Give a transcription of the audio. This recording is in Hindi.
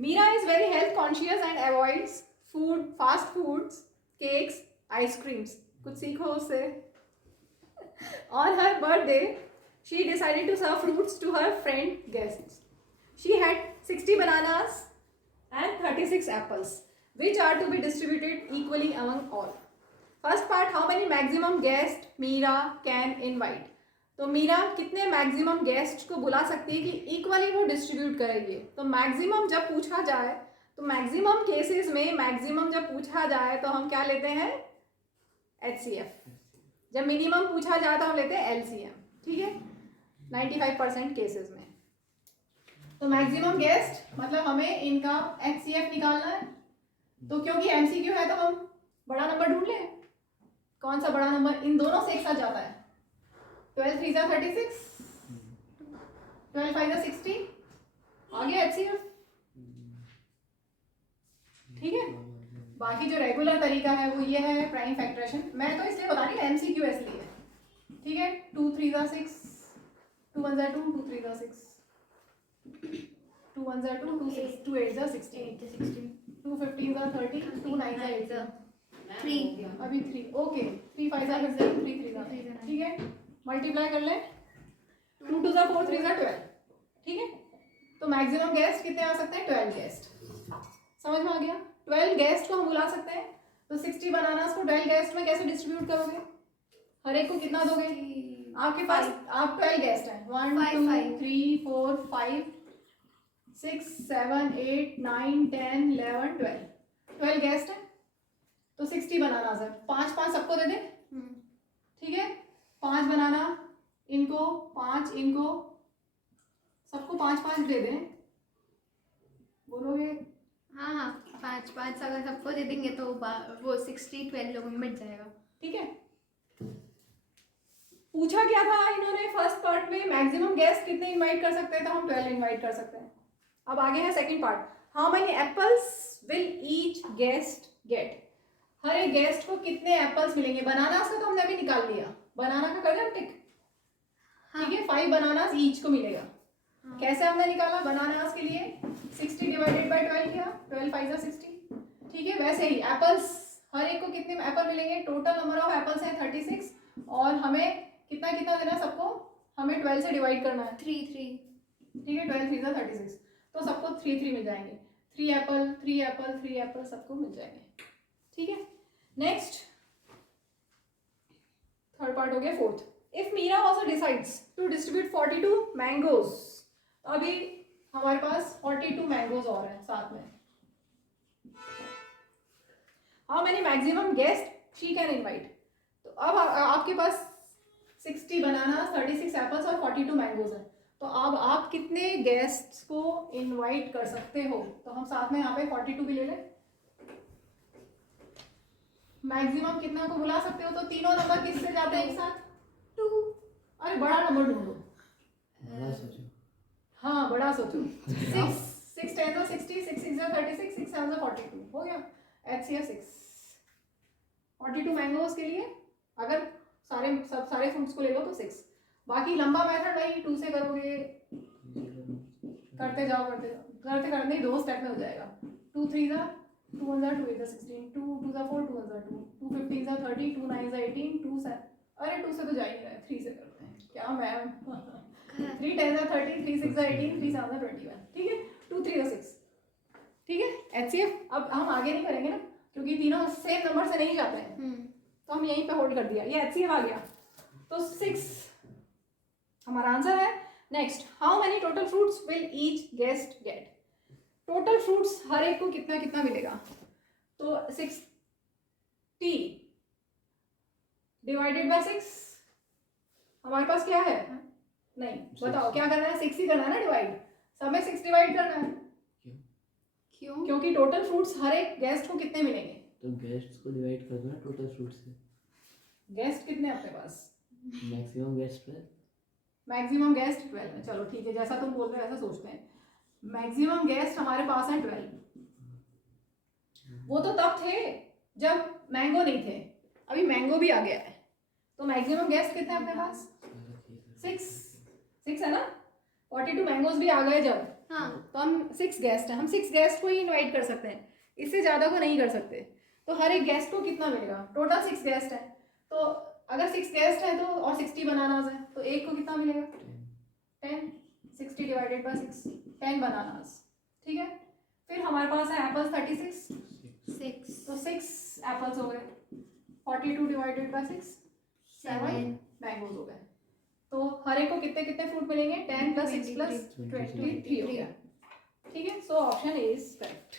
Meera is very health conscious and avoids food, fast foods, cakes, ice creams. कुछ सीखो उससे. On her birthday, she decided to serve fruits to her friend guests. She had 60 bananas and 36 apples, which are to be distributed equally among all. First part, how many maximum guests Meera can invite? तो मीरा कितने मैक्सिमम गेस्ट को बुला सकती है कि इक्वली वो डिस्ट्रीब्यूट करेगी. तो मैक्सिमम जब पूछा जाए, तो मैक्सिमम केसेस में मैक्सिमम जब पूछा जाए तो हम क्या लेते हैं? HCF. जब मिनिमम पूछा जाए तो हम लेते हैं LCM. ठीक है, 95% केसेस में. तो मैक्सिमम गेस्ट मतलब हमें इनका HCF निकालना है. तो क्योंकि MCQ है तो हम बड़ा नंबर ढूंढ लें. कौन सा बड़ा नंबर इन दोनों से एक साथ जाता है? 12 3 जा 36, 12 5 जा 60. आ गया HCF. ठीक है. बाकी जो रेगुलर तरीका है वो ये है प्राइम फैक्टरेशन. मैं तो इसलिए बता रही हूँ MCQ इसलिए. ठीक है. 2 3 जा 6, 2 1 जा 2, 2 3 जा 6, 2 1 जा 2, 2 6, 2 8 जा 16, 2 15 जा 30, 2 9 जा 18, 3 अभी 3. ओके. 3 5 जा 15, 3 3 जा. ठीक है. मल्टीप्लाई कर ले. 2 2 जा 4, 3 जा 12. ठीक है. तो मैक्सिमम गेस्ट कितने आ सकते हैं? 12 गेस्ट. समझ में आ गया? 12 गेस्ट को हम बुला सकते हैं. तो 60 बनानास को 12 गेस्ट में कैसे डिस्ट्रीब्यूट करोगे? हर एक को कितना दोगे? आपके पास आप 12 गेस्ट हैं. 1 2 3 4 5 6 7 8 9 10 11 12. 12 गेस्ट हैं. तो 60 बनानास है. 5 5 सबको दे दें. ठीक है. 5 बनाना इनको, 5 इनको, सबको 5 5 दे दें. बोलोगे? हाँ हाँ, 5 5 अगर सबको दे देंगे तो वो 60 12 लोगों में मिट जाएगा. ठीक है. पूछा क्या था इन्होंने फर्स्ट पार्ट में? मैक्सिमम गेस्ट कितने इनवाइट कर सकते हैं? तो हम 12 इनवाइट कर सकते हैं. अब आगे है second part. How many apples will each guest get? हर एक गेस्ट को कितने एप्पल्स मिलेंगे? बनानास का तो हमने अभी निकाल लिया. बनाना का कर दिया टिक. ठीक है. 5 बनानास ईच को मिलेगा. कैसे हमने निकाला? बनानास के लिए 60 डिवाइडेड बाय 12 किया. 12 5 जा 60. ठीक है. वैसे ही एप्पल्स, हर एक को कितने एप्पल मिलेंगे? टोटल नंबर ऑफ एप्पल्स है 36 और हमें कितना कितना देना है सबको? हमें 12 से डिवाइड करना है. 3 3. ठीक है. 12 3 जा 36. तो सबको 3 3 मिल जाएंगे. 3 एप्पल 3 एप्पल 3 एप्पल सबको मिल जाएंगे. ठीक है. नेक्स्ट थर्ड पार्ट हो गया. Fourth. If Meera also decides to distribute 42 mangoes. अभी हमारे पास 42 मैंगोज और हैं साथ में. How many maximum guest she can invite? तो अब आपके पास 60 बनाना, 36 एप्पल्स और 42 मैंगोज हैं. तो अब आप कितने गेस्ट्स को इनवाइट कर सकते हो? तो हम साथ में यहाँ पे 42 भी ले लें. मैक्सिमम कितना को बुला सकते हो? तो तीनों नंबर किससे जाते हैं एक साथ? 2. अरे बड़ा नंबर ढूंढो. बड़ा सोचो. हाँ बड़ा सोचो. 6 10 जा 60, 6 6 जा 36, 6 7 जा 42. हो गया. HCF 6. 42 मैंगोज के लिए अगर सारे फ्रूट्स को ले लो तो 6. बाकी लंबा मेथड वही 2 से करोगे. करते जाओ करते दो स्टेप में हो जाएगा. 2 3 जा 2 1 जा 2 8 जा 16, 2 2 जा 4, 2 1 जा 2, 2 15 जा 30, 2 9 जा 18, 2 7. अरे 2 से तो जा ही नहीं रहा है. 3 से करते हैं. क्या मैम? 3 10 जा 30, 3 6 जा 18, 3 7 जा 21. ठीक है. 2 3 जा 6. ठीक है. HCF अब हम आगे नहीं करेंगे ना क्योंकि तीनों सेम नंबर से नहीं जाते हैं. तो हम यहीं पे होल्ड कर दिया. ये HCF आ गया. तो 6 हमारा आंसर है. Next. How many total fruits will each guest get? Total fruits हर एक को कितना कितना मिलेगा? तो 60 डिवाइडेड बाय 6 हमारे पास क्या है? नहीं बताओ क्या करना है? 6 ही करना है ना डिवाइड. सब में 6 डिवाइड करना है. क्यों? क्योंकि टोटल फ्रूट्स हर एक गेस्ट को कितने मिलेंगे? तो गेस्ट्स को डिवाइड कर दो ना टोटल फ्रूट से. गेस्ट कितने अपने पास? Maximum guest 12. मैक्सिमम गेस्ट 12 है. चलो ठीक है. जैसा तुम बोल रहे हो वैसा सोचते हैं. मैक्सिमम गेस्ट हमारे पास है 12. वो तो तब थे जब मैंगो नहीं थे. अभी मैंगो भी आ गया है. तो मैक्सिमम गेस्ट कितने अपने पास? 6 है ना. 42 मैंगोज भी आ गए जब हाँ तो हम 6 गेस्ट हैं, हम 6 गेस्ट को ही इनवाइट कर सकते हैं, इससे ज़्यादा को नहीं कर सकते। तो हर एक गेस्ट को कितना मिलेगा? टोटल 6 गेस्ट है, तो अगर 6 गेस्ट है तो और 60 बनानाज है, तो एक को कितना मिलेगा? 10। 60 डिवाइडेड बाय 6, 10 बनानाज, ठीक है। फिर हमारे पास है एप्पल्स 36, 6 तो 6 एप्पल्स हो गए। 42 डिवाइडेड बाय 6, 7 मैंगोज हो गए। तो हर एक को कितने कितने फ्रूट मिलेंगे? 10 + 6 + 23 हो गया, ठीक है। So option A is correct.